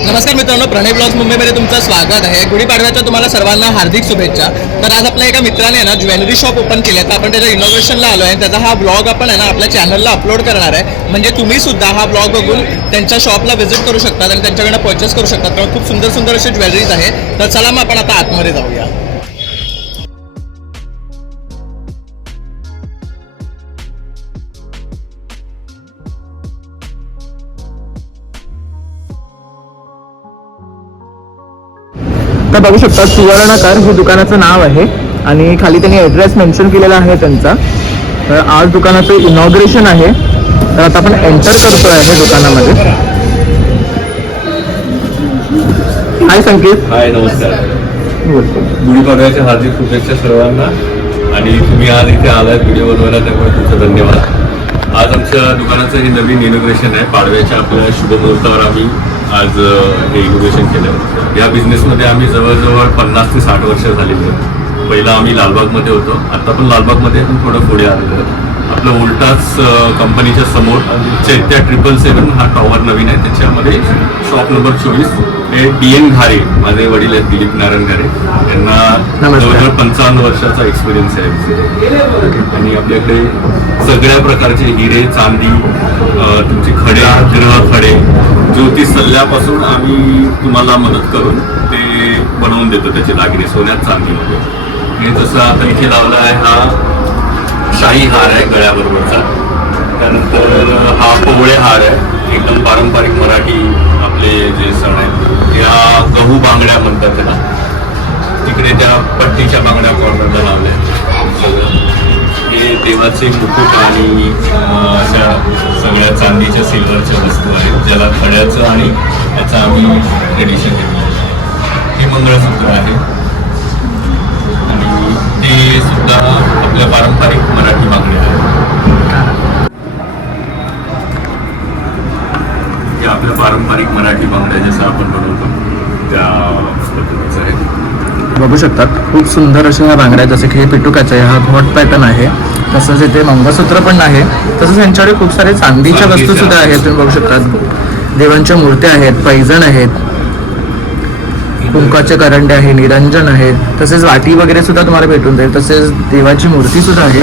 नमस्कार मित्रांनो, प्रणय ब्लॉग्स मुंबईमध्ये तुमचं स्वागत आहे. गुढीपाडव्याच्या तुम्हाला सर्वांना हार्दिक शुभेच्छा. तर आज आपल्या एका मित्राने ना ज्वेलरी शॉप ओपन केली आहे, तर आपण त्याच्या इनॉग्रेशनला आलो आहे. त्याचा हा ब्लॉग आपण आहे ना आपल्या चॅनलला अपलोड करणार आहे. म्हणजे तुम्ही सुद्धा हा ब्लॉग बघून त्यांच्या शॉपला व्हिजिट करू शकतात आणि त्यांच्याकडनं परचेस करू शकतात. तर खूप सुंदर सुंदर असे ज्वेलरीज आहे. तर चला मग आपण आता आतमध्ये जाऊया. तर बघू शकता, सुवर्णकर हे दुकानाचं नाव आहे आणि खाली त्यांनी ॲड्रेस मेन्शन केलेला आहे त्यांचा. तर आज दुकानाचं इनॉग्रेशन आहे. तर आता आपण एंटर करतो आहे दुकानामध्ये. हाय संकेत. हाय, नमस्कार. गुढीपाडव्याच्या हार्दिक शुभेच्छा सर्वांना. आणि तुम्ही आज इथे आलात व्हिडिओ बनवायला, त्यामुळे तुमचं धन्यवाद. आज आमच्या दुकानाचं हे नवीन इनॉग्रेशन आहे. पाडव्याच्या आपल्या शुभमुहूर्तावर आम्ही आज हे इनोव्हेशन केलं. या बिझनेसमध्ये आम्ही जवळजवळ 50 ते 60 वर्ष झालेली आहे. पहिला आम्ही लालबागमध्ये होतो, आता पण लालबागमध्ये पण थोडं पुढे आलेलो. आपलं उलटाच कंपनीच्या समोर चैत्या 777 हा टॉवर नवीन आहे. त्याच्यामध्ये शॉप नंबर 24 हे DN घारे, माझे वडील आहेत दिलीप नारायण घारे. त्यांना जवळजवळ 55 वर्षाचा एक्सपिरियन्स आहे. आणि आपल्याकडे सगळ्या प्रकारचे हिरे, चांदी, तुमचे खडे, ग्रह खडे, ज्योतिष सल्ल्यापासून आम्ही तुम्हाला मदत करून ते बनवून देतो. त्याचे दागिने सोन्यात, चांदीमध्ये. हे जसं आता इथे लावला आहे, हा शाही हार आहे गळ्याबरोबरचा. त्यानंतर हा पोवळे हार आहे, एकदम पारंपरिक मराठी आपले जे सण आहेत. या गहू बांगड्या म्हणतात त्याला. तिकडे त्या पट्टीच्या बांगड्या कॉर्नरला लावल्या. हे देवाचे मुकुट आणि अशा सगळ्या चांदीच्या, सिल्वरच्या वस्तू आहेत, ज्याला खड्याचं आणि याचं आम्ही ट्रेडिशन घेतो. हे मंगळसूत्र आहे आणि ते सुद्धा आपल्या पारंपरिक मराठी बांगड्या आहेत. हे आपल्या पारंपरिक मराठी बांगड्या जसं आपण बनवतो त्या पद्धतीचं आहे. बघू शकतात, खूप सुंदर अशा ह्या बांगड्या. जसे की हे पिटुकाचं आहे, हा घोट पॅटर्न आहे. तसंच इथे मंगळसूत्र पण आहे. तसंच यांच्याकडे खूप सारे चांदीच्या वस्तू सुद्धा आहेत. तुम्ही बघू शकतात, देवांच्या मूर्त्या आहेत, पैजण आहेत, कुंकाचे करंडे आहे, निरंजन आहेत. तसेच वाटी वगैरे सुद्धा तुम्हाला भेटून जाईल. तसेच देवाची मूर्ती सुद्धा आहे.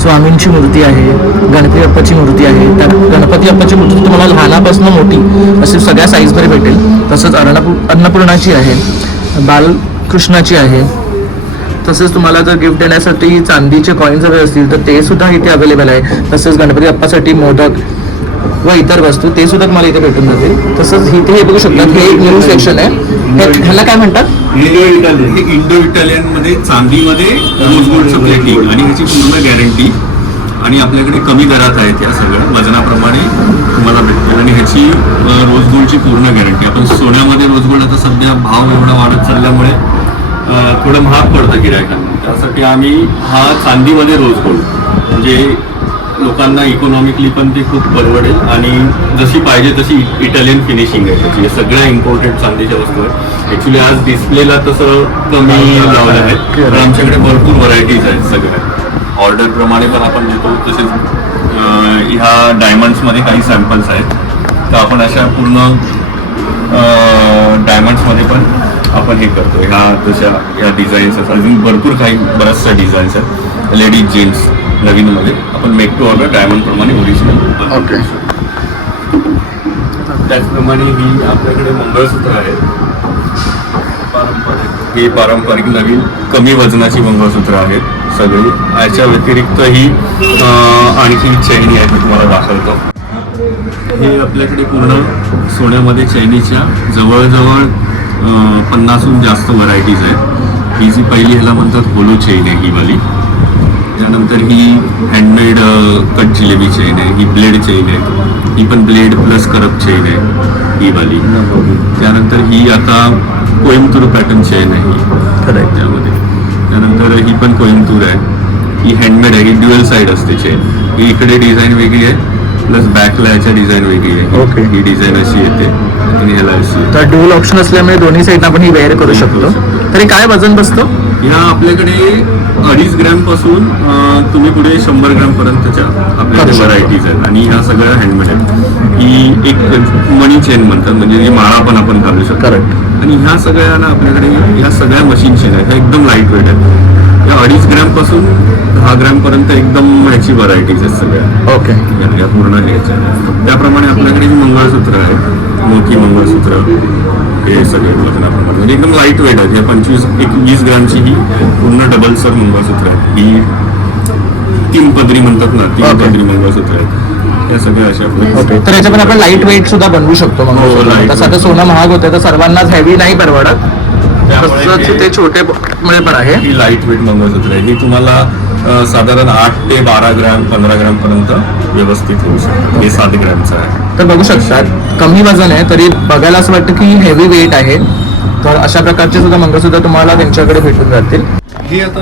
स्वामींची मूर्ती आहे, गणपती बाप्पाची मूर्ती आहे. त्या गणपती बाप्पाची मूर्ती तुम्हाला लहानापासून मोठी अशी सगळ्या साईजमध्ये भेटेल. तसंच अन्नपूर्णाची आहे, बालकृष्णाची आहे. तसेच तुम्हाला जर गिफ्ट देण्यासाठी चांदीचे कॉईन्स हवे असतील तर ते सुद्धा इथे अवेलेबल आहे. तसेच गणपती बाप्पासाठी मोदक व इतर वस्तू ते सुद्धा तुम्हाला इथे भेटून जातील. तसंच इथे हे बघू शकतात, हे एक न्यू सेक्शन आहे. ह्याला काय म्हणतात? इंडो इटालियन मध्ये चांदीमध्ये रोज गोल्डचं प्लेटिंग आणि ह्याची पूर्ण गॅरंटी. आणि आपल्याकडे कमी दरात आहेत या सगळ्या, वजनाप्रमाणे तुम्हाला भेटतील. आणि ह्याची रोज गोल्डची पूर्ण गॅरंटी. आपण सोन्यामध्ये रोज गोल्ड आता सध्या भाव एवढा वाढत चालल्यामुळे थोडं महाग पडतं गिरायकांना. त्यासाठी आम्ही हा चांदीमध्ये रोज गोल्ड, म्हणजे लोकांना इकॉनॉमिकली पण ते खूप परवडेल आणि जशी पाहिजे तशी इटालियन फिनिशिंग आहे त्याची. सगळ्या इम्पोर्टेड चांदीच्या वस्तू आहेत. ॲक्च्युली आज डिस्प्लेला तसं कमी लावलं आहे, पण आमच्याकडे भरपूर व्हरायटीज आहेत सगळ्या. ऑर्डरप्रमाणे पण आपण देतो. तसेच ह्या डायमंड्समध्ये काही सॅम्पल्स आहेत, तर आपण अशा पूर्ण डायमंड्समध्ये पण आपण हे करतो. ह्या तशा ह्या डिझाईन्स आहेत. अजून भरपूर काही बऱ्याचशा डिझाईन्स आहेत. लेडीज जेंट्स नवीनमध्ये आपण मेक टू ऑर्डर डायमंडप्रमाणे ओरिजिनल. ओके. त्याचप्रमाणे ही आपल्याकडे मंगळसूत्र आहेत पारंपरिक. ही पारंपरिक नवीन कमी वजनाची मंगळसूत्र आहेत सगळी. याच्या व्यतिरिक्त ही आणखी चैनी आहे, तुम्हाला दाखवतो. हे आपल्याकडे पूर्ण सोन्यामध्ये चैनीच्या जवळजवळ 50हून जास्त व्हरायटीज आहेत. ही जी पहिली ह्याला म्हणतात होलो चेन आहे, ही वाली. त्यानंतर ही हँडमेड कट जिलेबी चेन आहे, ही ब्लेड चेन आहे. ही पण ब्लेड प्लस करप चेन आहे ही वाली. त्यानंतर ही आता कोइंबतूर पॅटर्न चेन आहे ही करेक्ट त्यामध्ये. त्यानंतर ही पण कोइंबतूर आहे, ही हँडमेड आहे. ही ड्युअल साईड असते चेन. ही इकडे डिझाईन वेगळी आहे, प्लस बॅकला याच्या डिझाईन वेगळी आहे. ओके. ही डिझाईन अशी येते आणि ह्याला अशी. तर ड्युअल ऑप्शन असल्यामुळे दोन्ही साईडला आपण ही वेअर करू शकतो. तरी काय वजन बसतं? ह्या आपल्याकडे 2.5 ग्रॅम पासून तुम्ही पुढे 100 ग्रॅम पर्यंतच्या आपल्याकडे व्हरायटीज आहेत आणि ह्या सगळ्या हँडमेड आहेत. ही एक मनी चेन म्हणतात, म्हणजे ही माळा पण आपण घालू शकतो. करेक्ट. आणि ह्या सगळ्या ना आपल्याकडे ह्या सगळ्या मशीन चेन आहेत, ह्या एकदम लाईट वेट आहेत. या 2.5 ग्रॅम पासून 10 ग्रॅम पर्यंत एकदम ह्याची व्हरायटीज आहेत सगळ्या. ओके. या पूर्ण ह्याच्या त्याप्रमाणे आपल्याकडे ही मंगळसूत्र आहे, मोठी मंगळसूत्र, हे सगळे वजनाप्रमाणे म्हणजे एकदम लाईट वेट आहेत. हे 20 ग्रॅमची ही पूर्ण डबल सर मंगळसूत्र आहेत. ही 3 पदरी म्हणतात ना, 3 पदरी मंगळसूत्र आहेत. या सगळ्या अशा ओके. तर याच्यामध्ये आपण लाईट वेट सुद्धा बनवू शकतो मग. light तसं आता सोनं महाग होतं तर सर्वांनाच हेवी नाही परवडत, त्यामुळे तसंच ते छोटे मध्ये पण आहे. ही लाईट वेट मंगळसूत्र आहे. ही तुम्हाला साधारण 8 ते 12 ग्रॅम 15 ग्रॅम पर्यंत व्यवस्थित होऊ शकतं. हे 7 ग्रॅमचं आहे. तर बघू शकतात कमी वजन आहे तरी बघायला असं वाटतं की हेवी वेट आहे. तर अशा प्रकारचे सुद्धा मंगळसूत्र तुम्हाला त्यांच्याकडे भेटून जातील. ही आता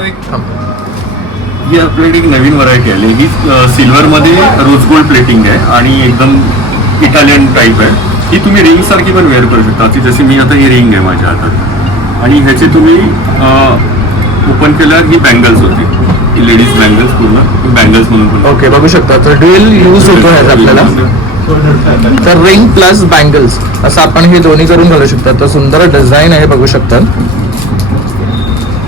ही आपल्याकडे एक नवीन व्हरायटी आली. ही सिल्वरमध्ये रोज गोल्ड प्लेटिंग आहे आणि एकदम इटालियन टाईप आहे. ही तुम्ही रिंग सारखी पण वेअर करू शकता. ती जशी मी आता ही रिंग आहे माझ्या हातात आणि ह्याचे तुम्ही ओपन केल्यावर ही बँगल्स होती. ही लेडीज बँगल्स पूर्ण बँगल्स म्हणून पण. ओके. बघू शकता तर ड्युअल यूज होतो ह्याचा आपल्याला. तर रिंग प्लस बँगल्स असं आपण हे दोन्ही करून घालू शकता. तर सुंदर डिझाईन आहे बघू शकता.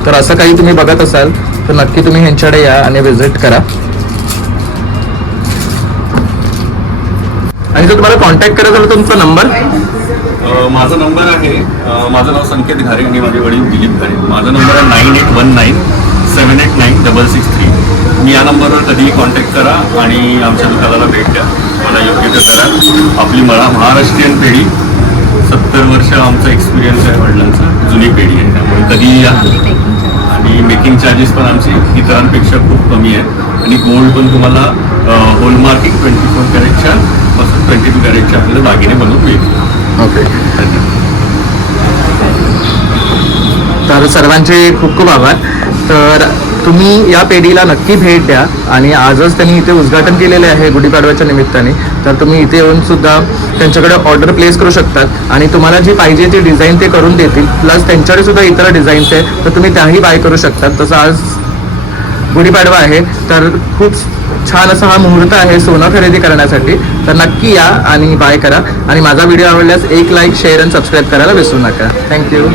तर असं काही तुम्ही बघत असाल तर नक्की तुम्ही ह्यांच्याकडे या आणि व्हिजिट करा. आणि जर तुम्हाला कॉन्टॅक्ट करायचा असेल तर तुमचा नंबर. माझा नंबर आहे, माझं नाव संकेत घारे आणि माझे वडील दिलीप घारे. माझा नंबर आहे 9819789663. मी या नंबरवर कधीही कॉन्टॅक्ट करा आणि आमच्या दुकानाला भेट द्या. मला योग्य ते करा. आपली महाराष्ट्रीयन पिढी 70 वर्ष आमचा एक्सपिरियन्स आहे वडिलांचा, जुनी पिढी आहे, त्यामुळे कधीही या. आणि मेकिंग चार्जेस पण आमचे इतरांपेक्षा खूप कमी आहे आणि गोल्ड पण तुम्हाला होलमार्किंग 24 कॅरेटच्या पासून 22 कॅरेटच्या आपल्याला दागिने बनवून मिळतील. ओके. तर सर्वांचे खूप खूप आभार. तर तुम्ही या पेढीला नक्की भेट द्या आणि आजच त्यांनी इथे उद्घाटन केलेले आहे गुढीपाडव्याच्या निमित्ताने. तर तुम्ही इथे येऊन सुद्धा त्यांच्याकडे ऑर्डर प्लेस करू शकतात आणि तुम्हाला जी पाहिजे ती डिझाईन ते करून देतील. प्लस त्यांच्याकडे सुद्धा इतर डिझाईन्स आहेत तर तुम्ही त्याही बाय करू शकतात. तसं आज गुढीपाडवा आहे तर खूप छान असा हा मुहूर्त आहे सोनं खरेदी करण्यासाठी. तर नक्की या आणि बाय करा आणि माझा व्हिडिओ आवडल्यास एक लाईक शेअर आणि सबस्क्राईब करायला विसरू नका. थँक्यू.